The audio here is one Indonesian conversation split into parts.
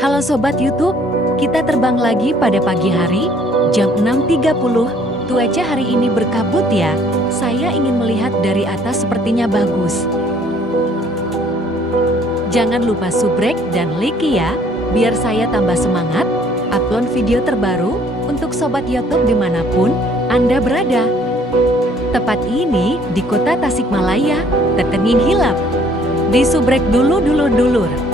Halo Sobat YouTube, kita terbang lagi pada pagi hari, jam 6.30. Cuaca hari ini berkabut ya, saya ingin melihat dari atas sepertinya bagus. Jangan lupa subrek dan like ya, biar saya tambah semangat, upload video terbaru, untuk Sobat YouTube dimanapun Anda berada. Tepat ini di kota Tasikmalaya, Tetenging Hilap. Disubrek dulu dulur.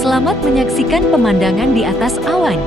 Selamat menyaksikan pemandangan di atas awan.